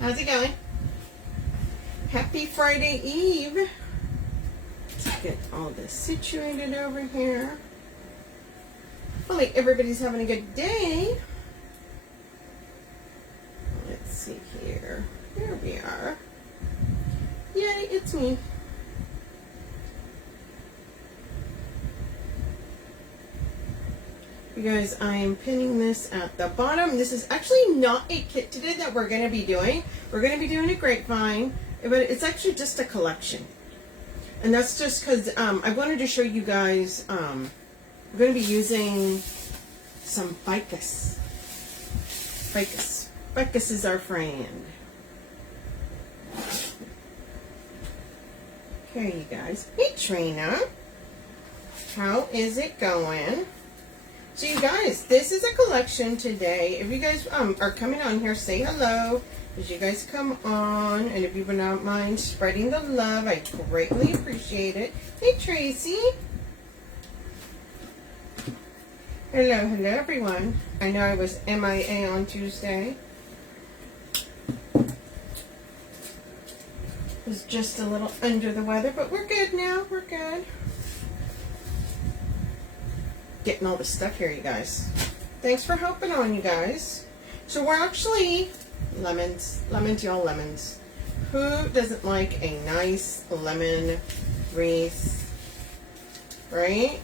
How's it going? Happy Friday Eve. Let's get all this situated over here. Hopefully everybody's having a good day. Let's see here. There we are. Yay, it's me. You guys, I am pinning this at the bottom. This is actually not a kit today that we're going to be doing. We're going to be doing a grapevine, but it's actually just a collection. And that's just because I wanted to show you guys, we're going to be using some ficus. Ficus. Ficus is our friend. Okay, you guys. Hey, Trina. How is it going? So you guys, this is a collection today. If you guys are coming on here, say hello as you guys come on. And if you would not mind spreading the love, I greatly appreciate it. Hey, Tracy. Hello everyone. I know I was MIA on Tuesday. Was just a little under the weather, but we're good now. We're good. Getting all the stuff here, you guys. Thanks for helping on, you guys. So we're actually lemons, y'all, lemons. Who doesn't like a nice lemon wreath, right?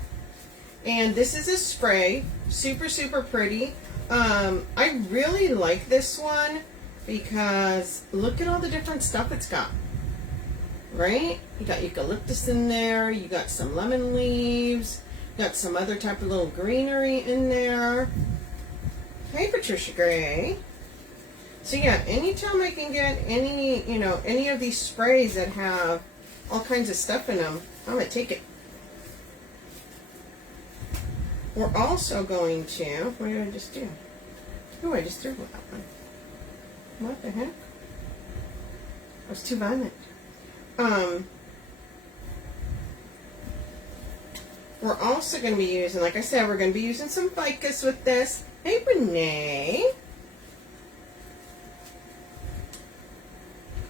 And this is a spray, super pretty. I really like this one because look at all the different stuff it's got, right? You got eucalyptus in there, you got some lemon leaves, got some other type of little greenery in there. Hey, Patricia Gray. So yeah, anytime I can get any, any of these sprays that have all kinds of stuff in them, I'm gonna take it. We're also going to, what did I just do? Oh, I just threw that one. What the heck? I was too violent. We're also going to be using, like I said, we're going to be using some ficus with this. Hey, Renee.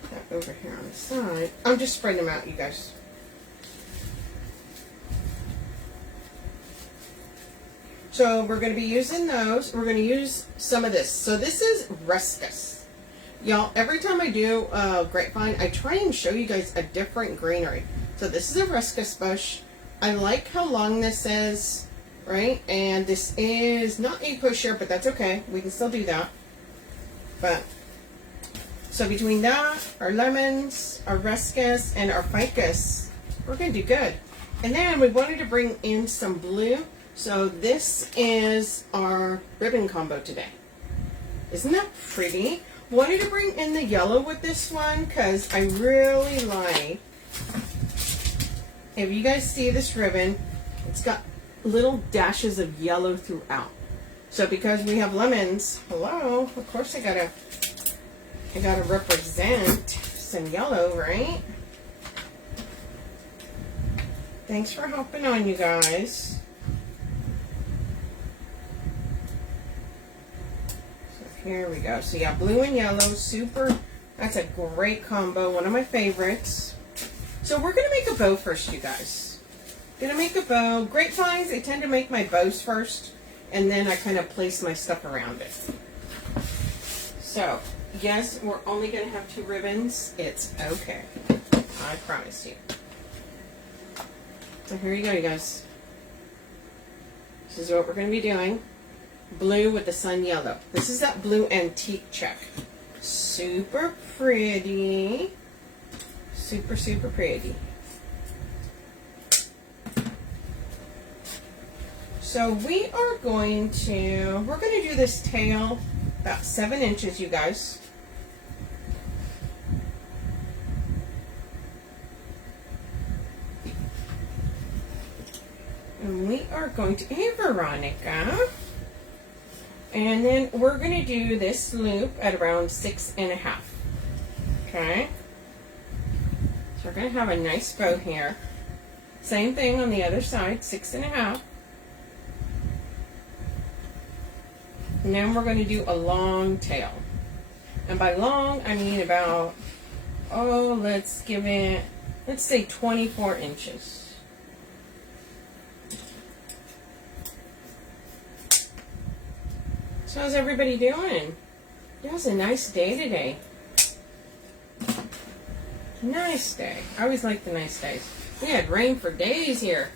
Put that over here on the side. I'm just spreading them out, you guys. So we're going to be using those. We're going to use some of this. So this is ruscus. Y'all, every time I do grapevine, I try and show you guys a different greenery. So this is a ruscus bush. I like how long this is, right? And this is not a pusher, but that's okay. We can still do that. But, so between that, our lemons, our ruscus, and our ficus, we're going to do good. And then we wanted to bring in some blue. So this is our ribbon combo today. Isn't that pretty? Wanted to bring in the yellow with this one because I really like, if you guys see this ribbon, it's got little dashes of yellow throughout. So because we have lemons, hello, of course I gotta represent some yellow, right? Thanks for helping on, you guys. So here we go. So yeah, blue and yellow, super, that's a great combo, one of my favorites. So we're going to make a bow first, you guys. Going to make a bow. Grapevines, I tend to make my bows first, and then I kind of place my stuff around it. So, yes, we're only going to have 2 ribbons. It's okay. I promise you. So here you go, you guys. This is what we're going to be doing. Blue with the sun yellow. This is that blue antique check. Super pretty. Super pretty. So we're going to do this tail about 7 inches, you guys. And we are going to, hey Veronica. And then we're going to do this loop at around 6.5. Okay. So we're going to have a nice bow here. Same thing on the other side, 6.5. And then we're going to do a long tail. And by long, I mean about, oh, let's say 24 inches. So how's everybody doing? It was a nice day today. Nice day. I always like the nice days. We had rain for days here.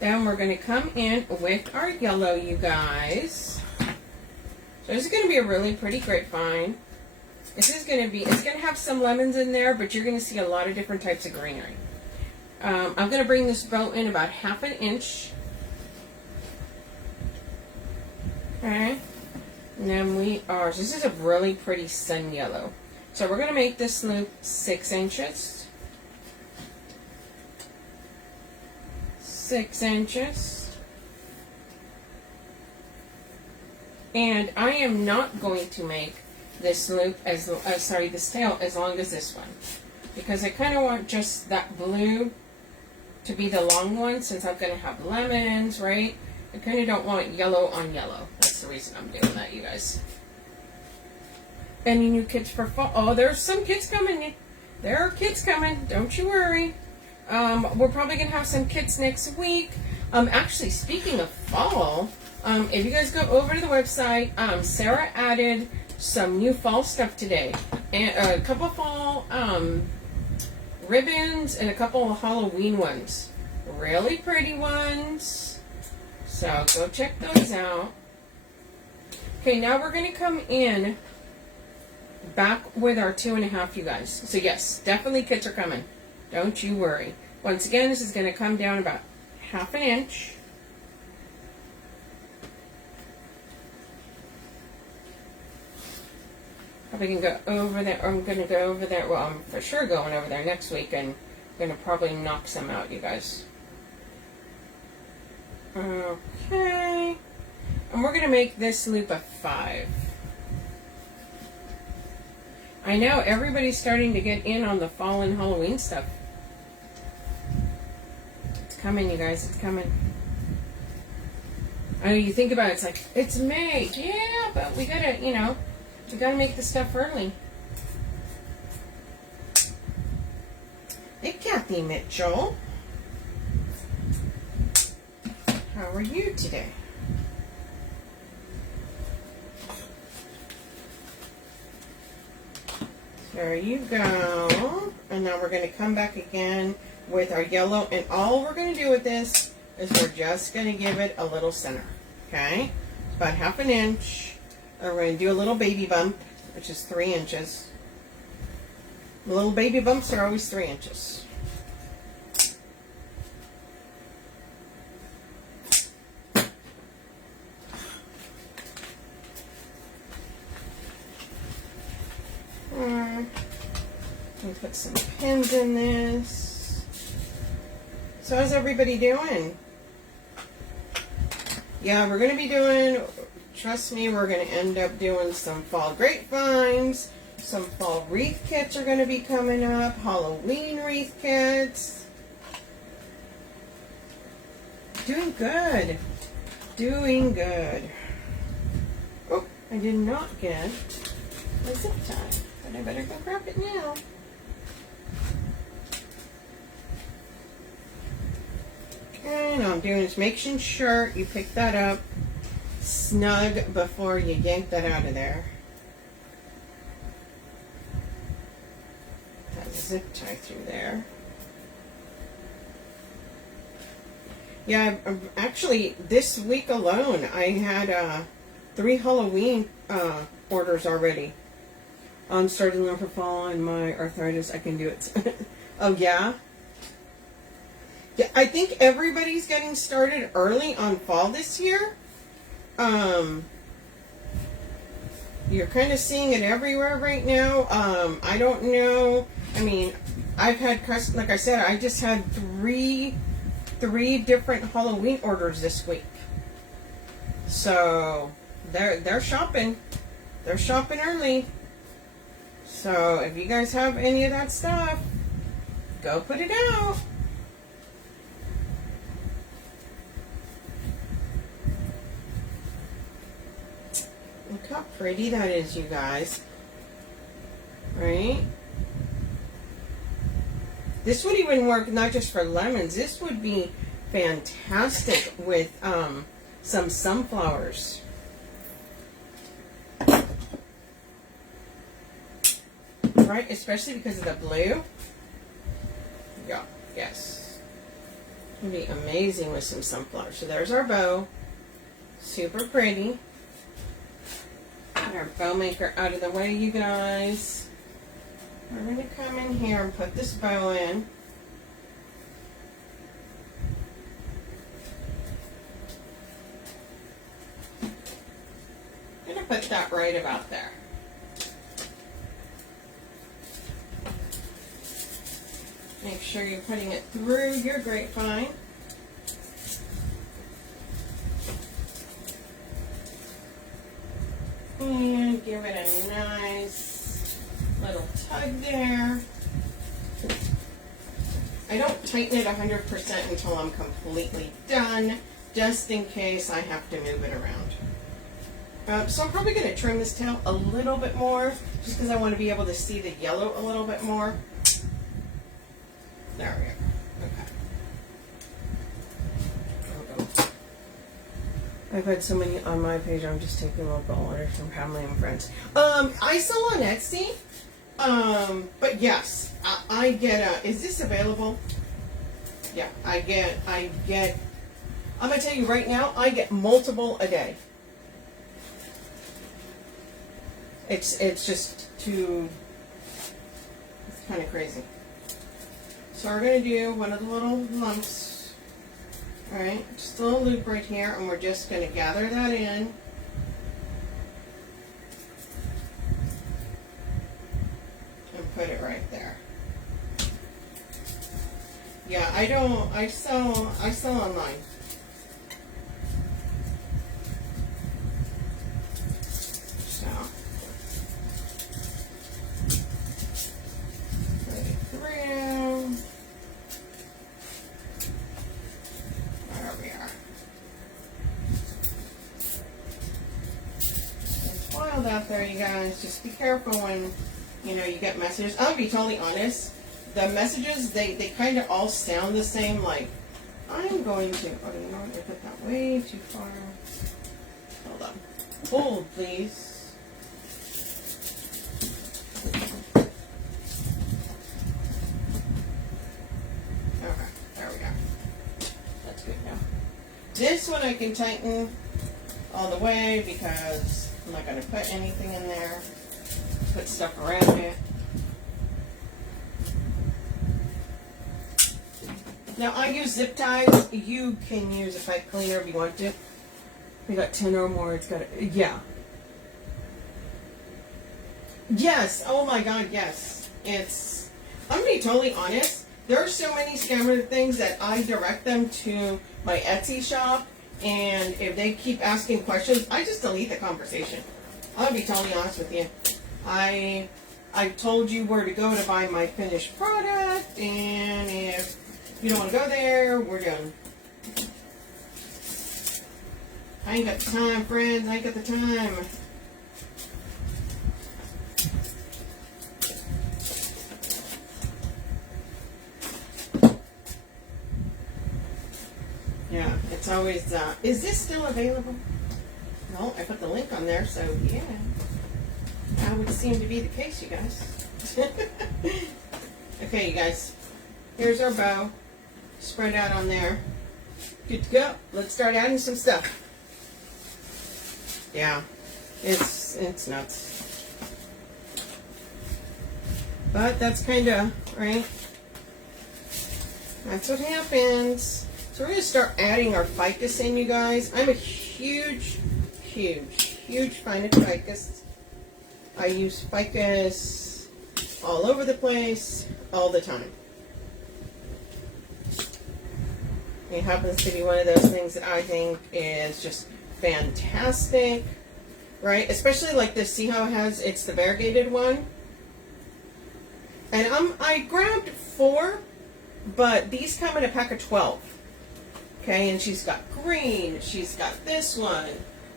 Then we're going to come in with our yellow, you guys. So this is going to be a really pretty grapevine. It's going to have some lemons in there, but you're going to see a lot of different types of greenery. I'm going to bring this bow in about 1/2 inch. Okay. And then this is a really pretty sun yellow. So we're going to make this loop 6 inches. 6 inches. And I am not going to make this loop this tail as long as this one. Because I kind of want just that blue to be the long one since I'm going to have lemons, right? I kind of don't want yellow on yellow. That's the reason I'm doing that, you guys. Any new kids for fall? Oh, there's some kids coming. There are kids coming. Don't you worry. We're probably going to have some kids next week. Actually, speaking of fall, if you guys go over to the website, Sarah added some new fall stuff today. And a couple fall ribbons and a couple of Halloween ones. Really pretty ones. So go check those out. Okay, now we're going to come in back with our 2.5, you guys. So yes, definitely kits are coming. Don't you worry. Once again, this is going to come down about 1/2 inch. Probably can go over there. I'm going to go over there. Well, I'm for sure going over there next week, and I'm going to probably knock some out, you guys. Okay. And we're going to make this loop a 5. I know everybody's starting to get in on the fall and Halloween stuff. It's coming, you guys. It's coming. I know you think about it, it's like, it's May. Yeah, but we gotta, we gotta make the stuff early. Hey, Kathy Mitchell. How are you today? There you go. And now we're going to come back again with our yellow. And all we're going to do with this is we're just going to give it a little center. Okay? It's about 1/2 inch. And we're going to do a little baby bump, which is 3 inches. The little baby bumps are always 3 inches. Put some pins in this. So how's everybody doing? Yeah, we're going to be doing, trust me, we're going to end up doing some fall grapevines. Some fall wreath kits are going to be coming up. Halloween wreath kits. Doing good. Doing good. Oh, I did not get my zip tie. But I better go grab it now. And all I'm doing is making sure you pick that up snug before you yank that out of there. That zip tie through there. Yeah, actually, this week alone, I had 3 Halloween orders already. I'm starting to learn for fall and my arthritis. I can do it. Oh, yeah? Yeah, I think everybody's getting started early on fall this year. You're kind of seeing it everywhere right now. I don't know. I mean, I've had, like I said, I just had three different Halloween orders this week. So they're shopping. They're shopping early. So if you guys have any of that stuff, go put it out. A pretty that is, you guys. Right? This would even work not just for lemons. This would be fantastic with some sunflowers. Right? Especially because of the blue. Yeah. Yes. It would be amazing with some sunflowers. So there's our bow. Super pretty. Get our bow maker out of the way, you guys. We're going to come in here and put this bow in. I'm going to put that right about there. Make sure you're putting it through your grapevine. And give it a nice little tug there. I don't tighten it 100% until I'm completely done, just in case I have to move it around. So I'm probably going to trim this tail a little bit more, just because I want to be able to see the yellow a little bit more. There we go. Okay. I've had so many on my page. I'm just taking local orders from family and friends. I sell on Etsy. But yes, I get is this available? Yeah, I get, I'm going to tell you right now, I get multiple a day. It's just too, it's kind of crazy. So we're going to do one of the little lumps. Alright, just a little loop right here, and we're just going to gather that in. And put it right there. Yeah, I sell online. So, put it through. There we are. It's wild out there, you guys. Just be careful when, you know, you get messages. I'll be totally honest. The messages, they kind of all sound the same. Like, I'm going to, oh, you know what? I put that way too far. Hold on. Hold, please. Okay, there we go. That's good now. This one I can tighten all the way because I'm not going to put anything in there. Put stuff around it. Now I use zip ties. You can use a pipe cleaner if you want to. We got 10 or more. It's got a, yeah. Yes. Oh my God. Yes. It's. I'm gonna be totally honest. There are so many scammer things that I direct them to my Etsy shop, and if they keep asking questions, I just delete the conversation. I'll be totally honest with you. I told you where to go to buy my finished product, and if you don't want to go there, we're done. I ain't got the time, friends. I ain't got the time. Yeah, it's always, is this still available? No, I put the link on there, so yeah. That would seem to be the case, you guys. Okay, you guys. Here's our bow. Spread out on there. Good to go. Let's start adding some stuff. Yeah, it's nuts. But that's kind of, right? That's what happens. So we're going to start adding our ficus in, you guys. I'm a huge fan of ficus. I use ficus all over the place, all the time. It happens to be one of those things that I think is just fantastic, right? Especially like this. See how it has, it's the variegated one? And I grabbed 4, but these come in a pack of 12. Okay, and she's got green. She's got this one,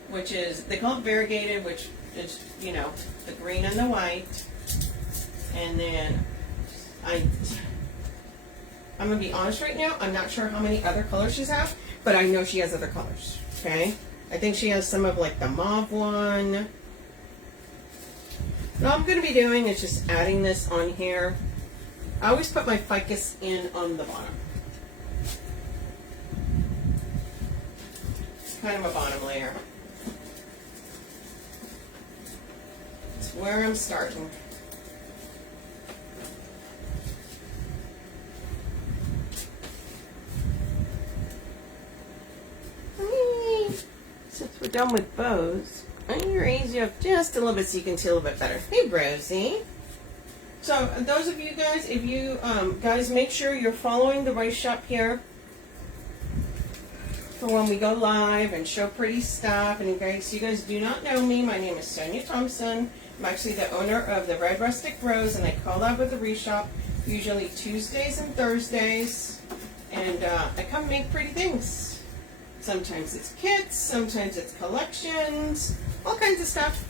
which is, they call it variegated, which Just, you know, the green and the white. And then I'm going to be honest right now, I'm not sure how many other colors she has, but I know she has other colors, okay? I think she has some of like the mauve one. What I'm going to be doing is just adding this on here. I always put my ficus in on the bottom. It's kind of a bottom layer. It's where I'm starting. Since we're done with bows, I'm going to raise you up just a little bit so you can see a little bit better. Hey, Rosie. So, those of you guys, if you guys make sure you're following the Wreath Shop here for when we go live and show pretty stuff. And in case you guys do not know me, my name is Sonia Thompson. I'm actually the owner of the Red Rustic Rose, and I call out with the Wreath Shop usually Tuesdays and Thursdays. And I come make pretty things. Sometimes it's kits, sometimes it's collections, all kinds of stuff.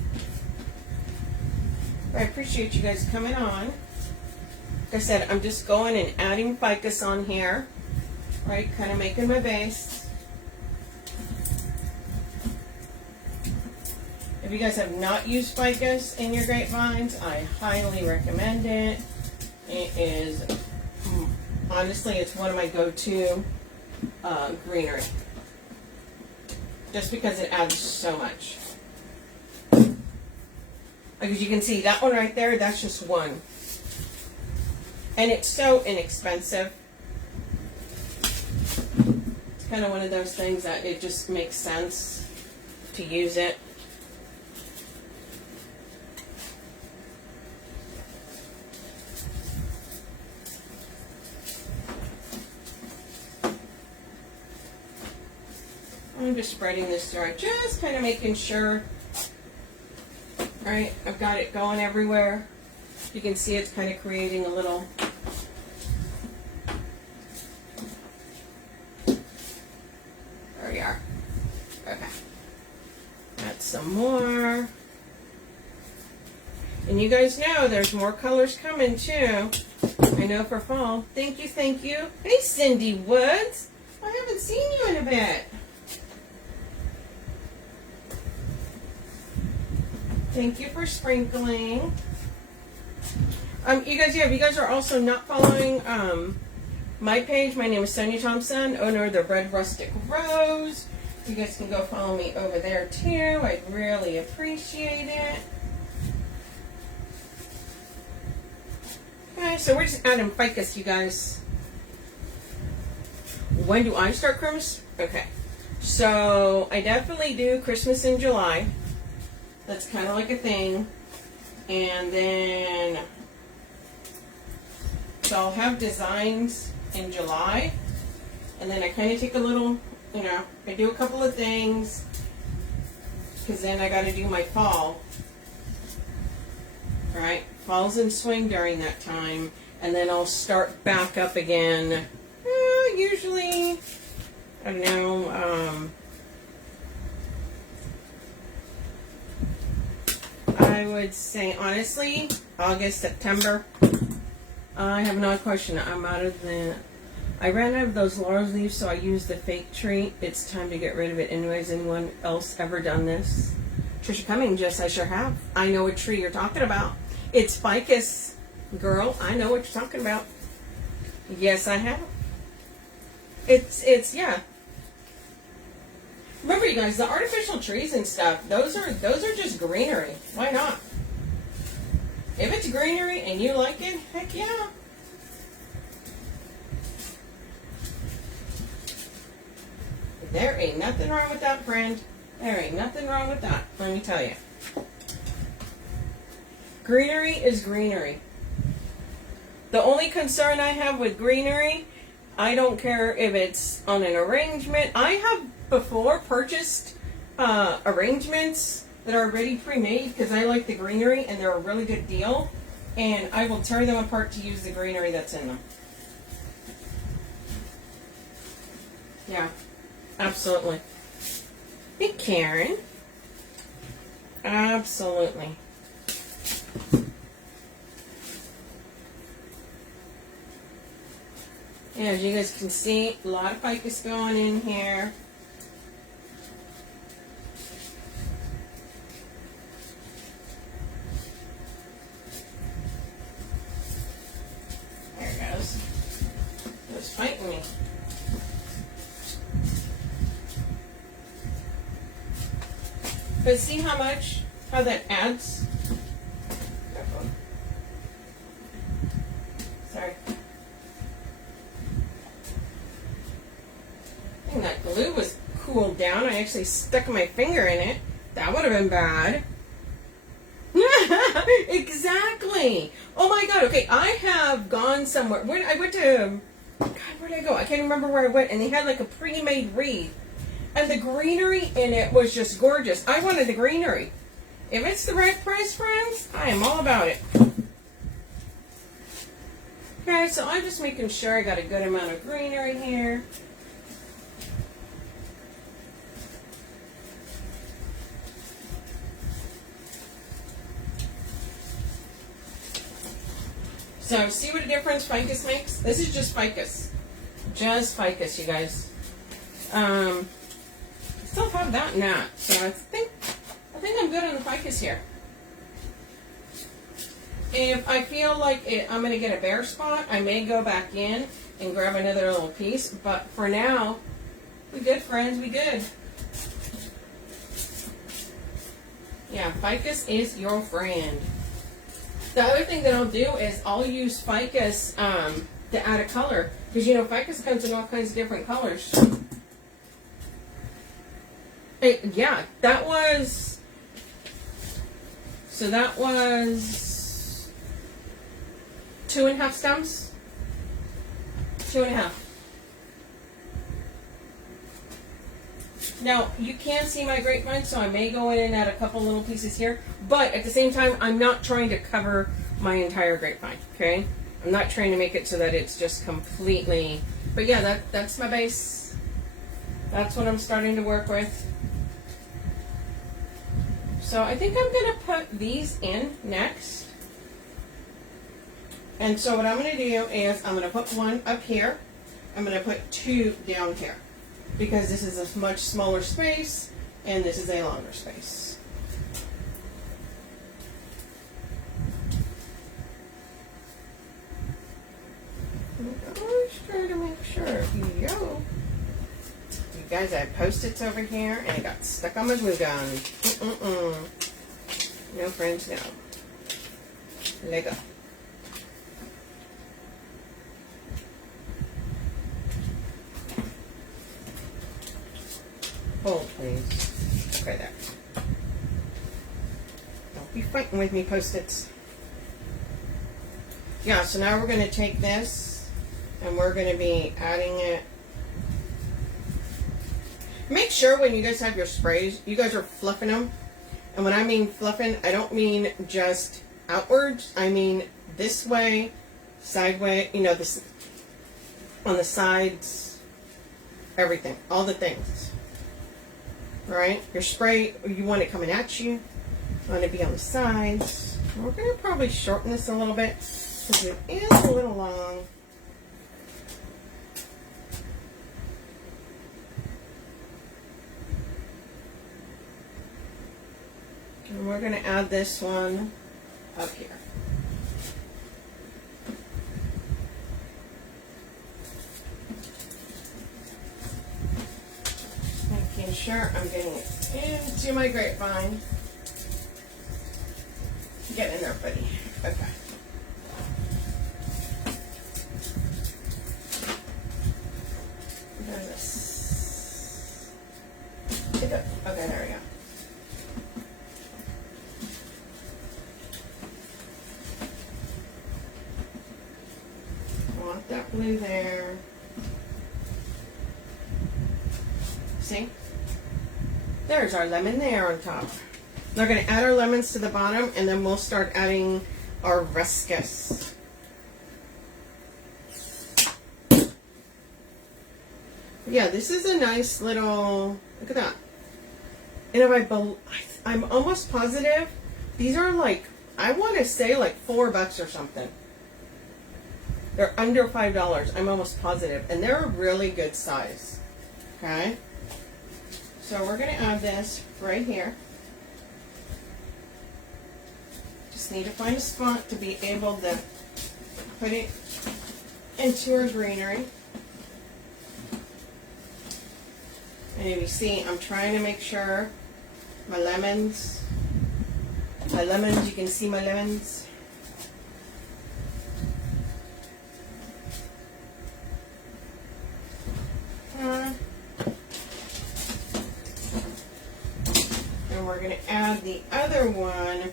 I appreciate you guys coming on. Like I said, I'm just going and adding ficus on here, right? Kind of making my base. If you guys have not used ficus in your grapevines, I highly recommend it. It is, honestly, it's one of my go-to greenery. Just because it adds so much. Like as you can see, that one right there, that's just one. And it's so inexpensive. It's kind of one of those things that it just makes sense to use it. I'm just spreading this throughout, just kind of making sure, right, I've got it going everywhere. You can see it's kind of creating a little, there we are. Okay. Add some more. And you guys know there's more colors coming too. I know for fall. Thank you, thank you. Hey, Cindy Woods. I haven't seen you in a bit. Thank you for sprinkling. You guys, yeah, if you guys are also not following my page, my name is Sonia Thompson, owner of the Red Rustic Rose. You guys can go follow me over there too. I'd really appreciate it. Okay, so we're just adding ficus, you guys. When do I start Christmas? Okay, so I definitely do Christmas in July. That's kind of like a thing. And then, so I'll have designs in July. And then I kind of take a little, you know, I do a couple of things. Because then I got to do my fall. Alright, fall's in swing during that time. And then I'll start back up again. Usually, I don't know, I would say, honestly, August, September. I have no question. I'm out of the... I ran out of those laurel leaves, so I used the fake tree. It's time to get rid of it anyways. Anyone else ever done this? Trisha Cummings, yes, I sure have. I know what tree you're talking about. It's ficus. Girl, I know what you're talking about. Yes, I have. It's yeah. Remember, you guys, the artificial trees and stuff, those are just greenery. Why not? If it's greenery and you like it, heck yeah. There ain't nothing wrong with that, friend. There ain't nothing wrong with that, let me tell you. Greenery is greenery. The only concern I have with greenery, I don't care if it's on an arrangement. I have before purchased arrangements that are already pre-made because I like the greenery and they're a really good deal, and I will tear them apart to use the greenery that's in them. Yeah, absolutely. Hey, Karen. Absolutely. Yeah, as you guys can see, a lot of ficus going in here. There it goes. It was fighting me. But see how that adds? Sorry. I think that glue was cooled down. I actually stuck my finger in it. That would have been bad. Exactly. Oh my God. Okay, I have gone somewhere. I went to, God, where did I go? I can't remember where I went. And they had like a pre-made wreath. And the greenery in it was just gorgeous. I wanted the greenery. If it's the right price, friends, I am all about it. Okay, so I'm just making sure I got a good amount of greenery here. So, see what a difference ficus makes? This is just ficus. Just ficus, you guys. I still have that in that. So I think I'm good on the ficus here. If I feel like I'm going to get a bare spot, I may go back in and grab another little piece. But for now, we good, friends. We good. Yeah, ficus is your friend. The other thing that I'll do is I'll use ficus to add a color. Because, you know, ficus comes in all kinds of different colors. Yeah, that was... So that was 2.5 stems. 2.5. Now, you can see my grapevine, so I may go in and add a couple little pieces here. But at the same time, I'm not trying to cover my entire grapevine, okay? I'm not trying to make it so that it's just completely... But yeah, that's my base. That's what I'm starting to work with. So I think I'm going to put these in next. And so what I'm going to do is I'm going to put one up here. I'm going to put 2 down here. Because this is a much smaller space and this is a longer space. I'm always trying to make sure. Yo. You guys, I have Post-its over here and it got stuck on my glue gun. No, friends, no. Lego. Hold, please. Okay, there. Don't be fighting with me, Post-its. Yeah, so now we're going to take this and we're going to be adding it. Make sure when you guys have your sprays, you guys are fluffing them. And when I mean fluffing, I don't mean just outwards. I mean this way, sideways, you know, this on the sides, everything, all the things. Right? Your spray, you want it coming at you. You want it to be on the sides. We're going to probably shorten this a little bit because it is a little long. And we're going to add this one up here. Making sure I'm getting it into my grapevine. Get in there, buddy. Okay. There's this. Okay, there we go. I want that blue there. See? There's our lemon there on top. We're going to add our lemons to the bottom and then we'll start adding our ruscus. Yeah, this is a nice little, look at that. And if I'm almost positive these are like, I want to say like $4 or something. They're under $5. I'm almost positive, and they're a really good size. Okay, so we're going to add this right here. Just need to find a spot to be able to put it into our greenery. And if you see, I'm trying to make sure my lemons, you can see my lemons. And we're going to add the other one.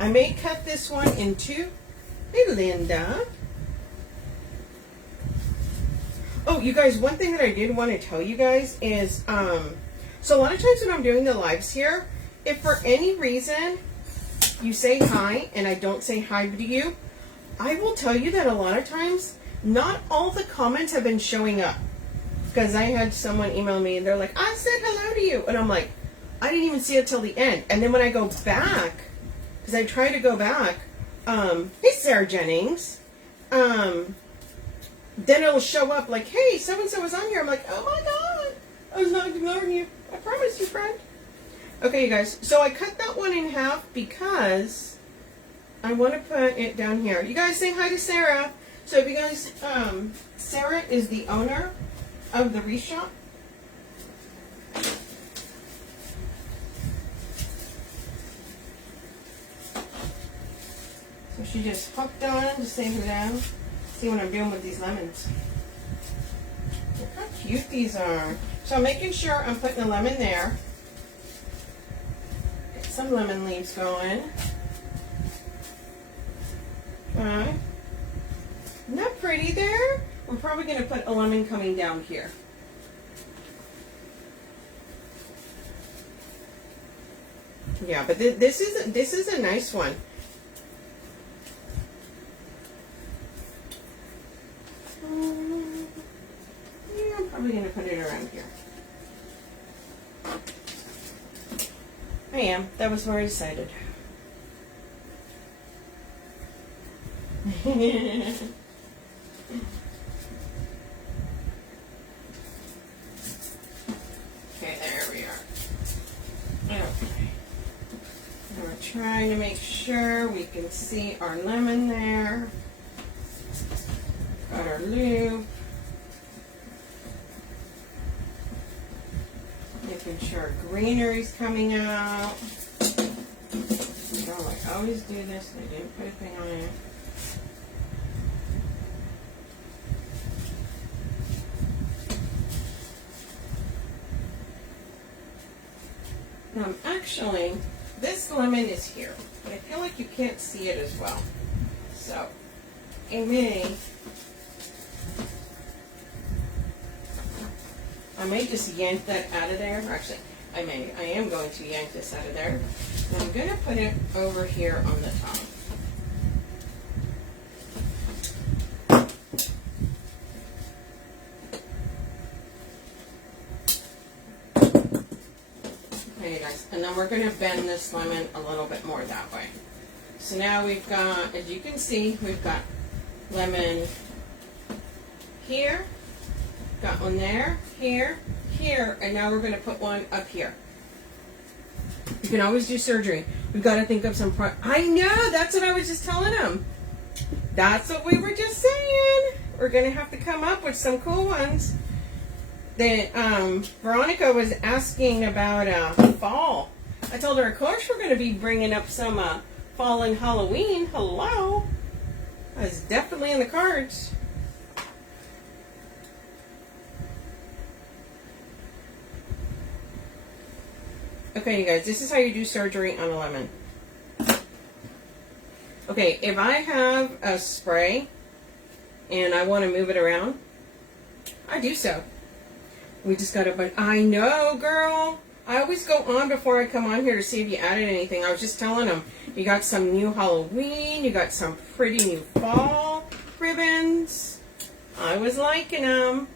I may cut this one in two. Hey, Linda. Oh, you guys, one thing that I did want to tell you guys is, so a lot of times when I'm doing the lives here, if for any reason you say hi and I don't say hi to you, I will tell you that a lot of times, not all the comments have been showing up. Because I had someone email me and they're like, I said hello to you. And I'm like, I didn't even see it till the end. And then when I go back, because I try to go back, hey, Sarah Jennings, then it'll show up like, hey, so-and-so was on here. I'm like, oh my God, I was not ignoring you. I promise you, friend. Okay, you guys, so I cut that one in half because I want to put it down here. You guys say hi to Sarah. So if you guys, Sarah is the owner of the Wreath Shop. So she just hopped on to say hello. See what I'm doing with these lemons. Look how cute these are. So I'm making sure I'm putting the lemon there. Get some lemon leaves going. Okay. Isn't that pretty there? We're probably going to put a lemon coming down here. Yeah, but this is a nice one. Yeah, I'm probably going to put it around here. I am. That was where I decided. Okay, there we are. Okay. And we're trying to make sure we can see our lemon there. Got our loop. Making sure greenery's coming out. Oh, I always do this and I didn't put a thing on it. Now, actually, this lemon is here, but I feel like you can't see it as well. So, I may just yank that out of there. Actually, I am going to yank this out of there. And I'm going to put it over here on the top. Okay, guys, and then we're going to bend this lemon a little bit more that way. So now we've got, as you can see, we've got lemon here, got one there, here, here, and now we're going to put one up here. You can always do surgery. We've got to think of some I know, that's what I was just telling them. That's what we were just saying. We're going to have to come up with some cool ones. Then Veronica was asking about fall. I told her, of course, we're going to be bringing up some fall and Halloween. Hello. That's definitely in the cards. Okay, you guys, this is how you do surgery on a lemon. Okay, if I have a spray and I want to move it around, I do so. We just got a I know, girl. I always go on before I come on here to see if you added anything. I was just telling them, you got some new Halloween, you got some pretty new fall ribbons. I was liking them.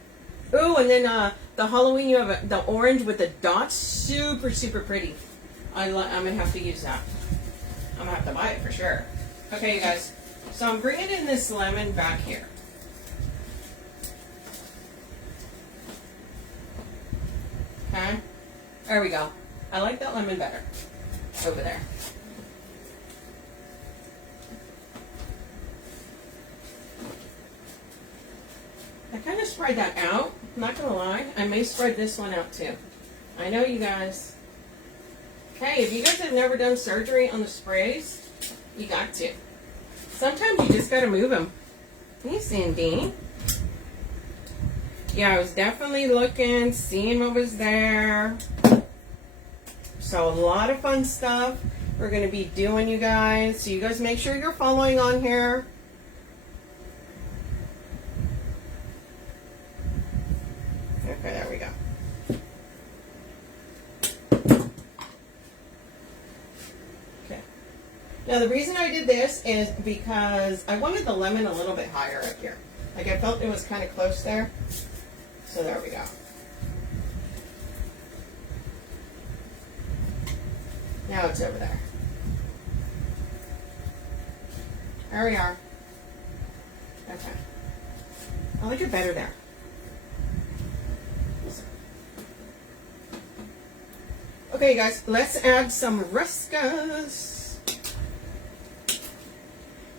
Ooh, and then the Halloween, you have the orange with the dots. Super, super pretty. I'm going to have to use that. I'm going to have to buy it for sure. Okay, you guys. So I'm bringing in this lemon back here. Okay. There we go. I like that lemon better. Over there. I kind of spread that out. I'm not going to lie. I may spread this one out too. I know you guys. Okay, if you guys have never done surgery on the sprays, you got to. Sometimes you just got to move them. Hey, Cindy. Yeah, I was definitely looking, seeing what was there. So a lot of fun stuff we're going to be doing, you guys. So you guys make sure you're following on here. Okay, there we go. Okay. Now the reason I did this is because I wanted the lemon a little bit higher up here. Like I felt it was kind of close there. So there we go. Now it's over there. There we are. Okay. I like it better there. Okay, guys, let's add some Ruscas.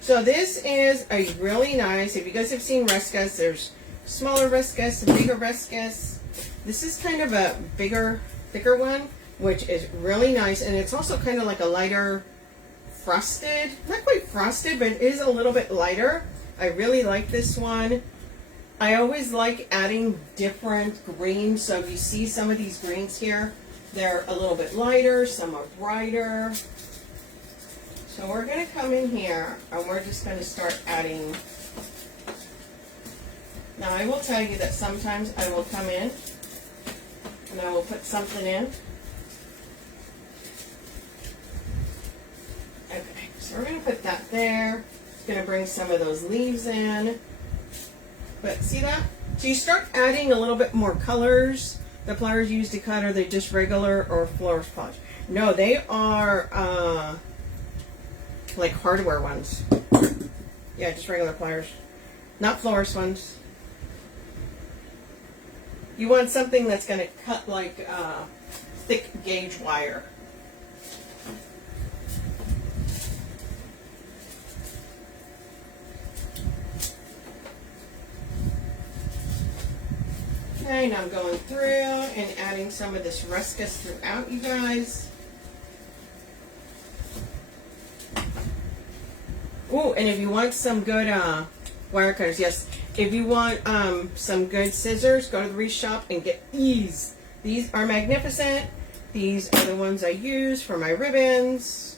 So this is a really nice, if you guys have seen Ruscas, there's smaller Ruscas, bigger Ruscas. This is kind of a bigger, thicker one, which is really nice. And it's also kind of like a lighter frosted, not quite frosted, but it is a little bit lighter. I really like this one. I always like adding different greens. So if you see some of these greens here, they're a little bit lighter, some are brighter. So we're going to come in here and we're just going to start adding. Now I will tell you that sometimes I will come in and I will put something in. Okay, so we're going to put that there. It's going to bring some of those leaves in. But see that? So you start adding a little bit more colors. The pliers used to cut, are they just regular or florist polish? No, they are like hardware ones. Yeah, just regular pliers. Not florist ones. You want something that's going to cut like thick gauge wire. Okay, now I'm going through and adding some of this Ruscas throughout, you guys. Oh, and if you want some good wire cutters, yes. If you want some good scissors, go to the Wreath Shop and get these. These are magnificent. These are the ones I use for my ribbons.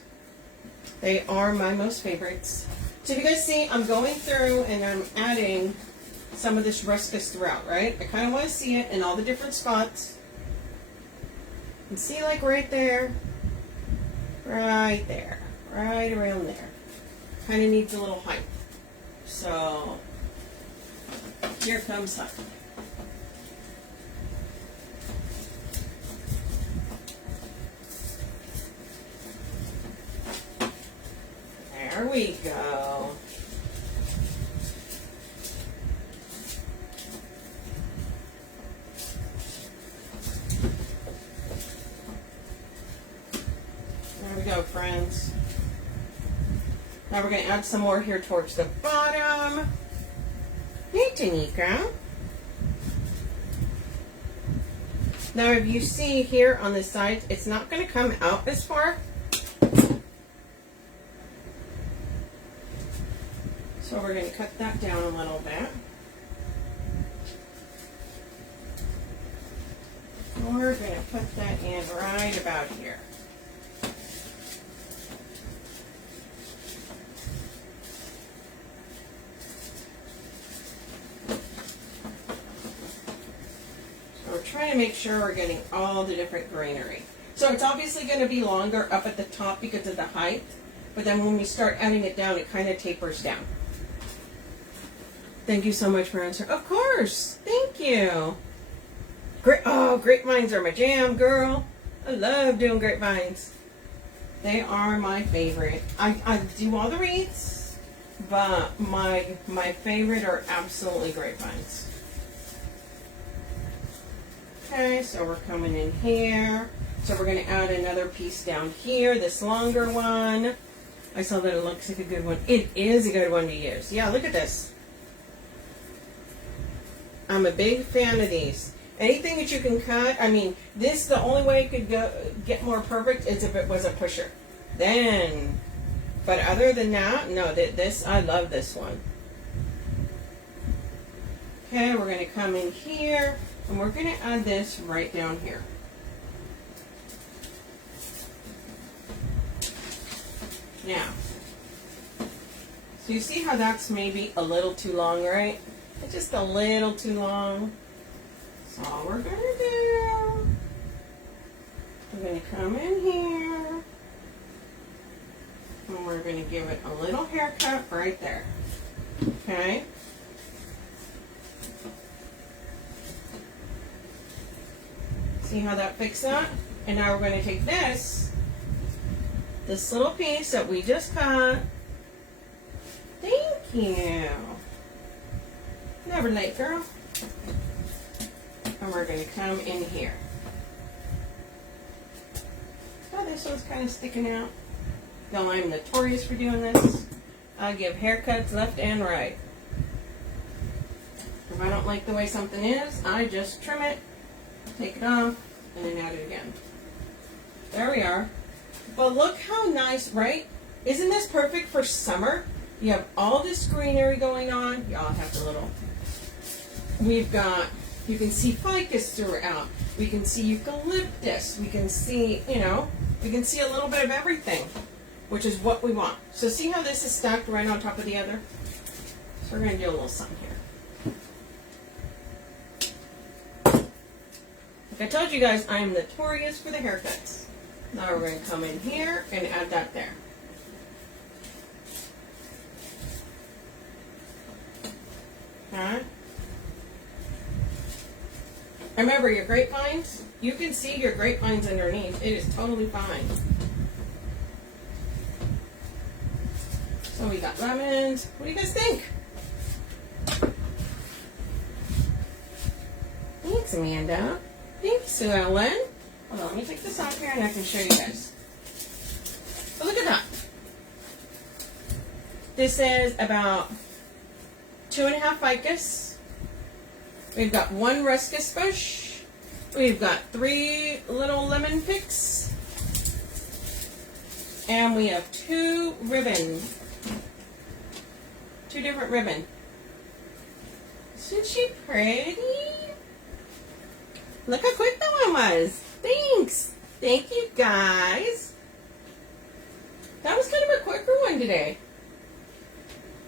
They are my most favorites. So if you guys see, I'm going through and I'm adding some of this Ruscas throughout, right? I kind of want to see it in all the different spots. And see, like right there, right there, right around there. Kind of needs a little height. So here comes height. There we go. There we go, friends. Now we're going to add some more here towards the bottom. Hey, Tanika. Now, if you see here on the sides, it's not going to come out as far. So we're going to cut that down a little bit. We're going to put that in right about here. Trying to make sure we're getting all the different greenery. So it's obviously going to be longer up at the top because of the height, but then when we start adding it down, it kind of tapers down. Thank you so much for answering. Of course. Thank you. Great. Oh, grapevines are my jam, girl. I love doing grapevines. They are my favorite. I do all the wreaths, but my favorite are absolutely grapevines. Okay, so we're coming in here. So we're going to add another piece down here, this longer one. I saw that it looks like a good one. It is a good one to use. Yeah, look at this. I'm a big fan of these. Anything that you can cut, I mean, this, the only way it could get more perfect is if it was a pusher. Then, but other than that, no, this, I love this one. Okay, we're going to come in here, and we're going to add this right down here. Now, so you see how that's maybe a little too long, right? It's just a little too long. That's all we're going to do. We're going to come in here. And we're going to give it a little haircut right there. Okay? See how that fixed that? And now we're going to take this little piece that we just cut. Thank you. Never late, girl. And we're going to come in here. Oh, this one's kind of sticking out. Though I'm notorious for doing this. I give haircuts left and right. If I don't like the way something is, I just trim it, take it off, and then add it again. There we are. But look how nice, right? Isn't this perfect for summer? You have all this greenery going on. Y'all have the little... We've got... You can see ficus throughout. We can see eucalyptus. We can see, you know, we can see a little bit of everything, which is what we want. So see how this is stacked right on top of the other? So we're going to do a little something here. Like I told you guys, I am notorious for the haircuts. Now we're going to come in here and add that there. Okay. Remember your grapevines, you can see your grapevines underneath. It is totally fine. So we got lemons. What do you guys think? Thanks, Amanda. Thanks, Sue Ellen. Hold on, let me take this off here and I can show you guys. But look at that. This is about 2.5 ficus. We've got 1 ruscus bush. We've got 3 little lemon picks. And we have 2 ribbon. 2 different ribbon. Isn't she pretty? Look how quick that one was. Thanks. Thank you, guys. That was kind of a quicker one today.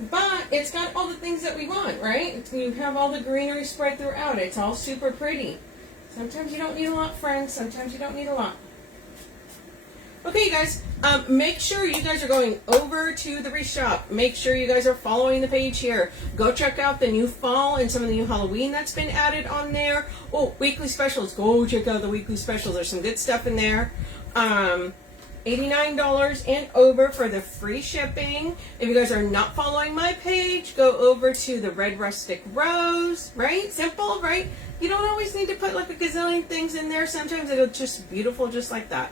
But it's got all the things that we want, right? You have all the greenery spread throughout. It's all super pretty. Sometimes you don't need a lot, friends. Sometimes you don't need a lot. Okay, you guys. Make sure you guys are going over to the Wreath Shop. Make sure you guys are following the page here. Go check out the new fall and some of the new Halloween that's been added on there. Oh, weekly specials. Go check out the weekly specials. There's some good stuff in there. $89 and over for the free shipping. If you guys are not following my page, go over to the Red Rustic Rose, right? Simple, right? You don't always need to put like a gazillion things in there. Sometimes it'll just beautiful just like that.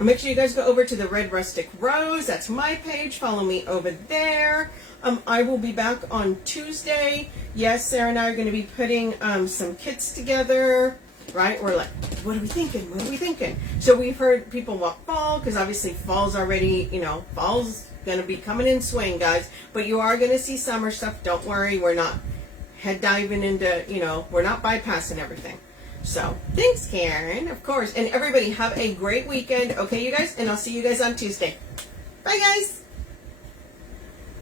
Make sure you guys go over to the Red Rustic Rose. That's my page. Follow me over there. I will be back on Tuesday. Yes, Sarah and I are going to be putting some kits together. Right? We're like, what are we thinking? What are we thinking? So we've heard people want fall, because obviously fall's already, you know, fall's going to be coming in swing, guys. But you are going to see summer stuff. Don't worry. We're not head diving into, you know, we're not bypassing everything. So thanks, Karen, of course. And everybody have a great weekend. Okay, you guys? And I'll see you guys on Tuesday. Bye, guys.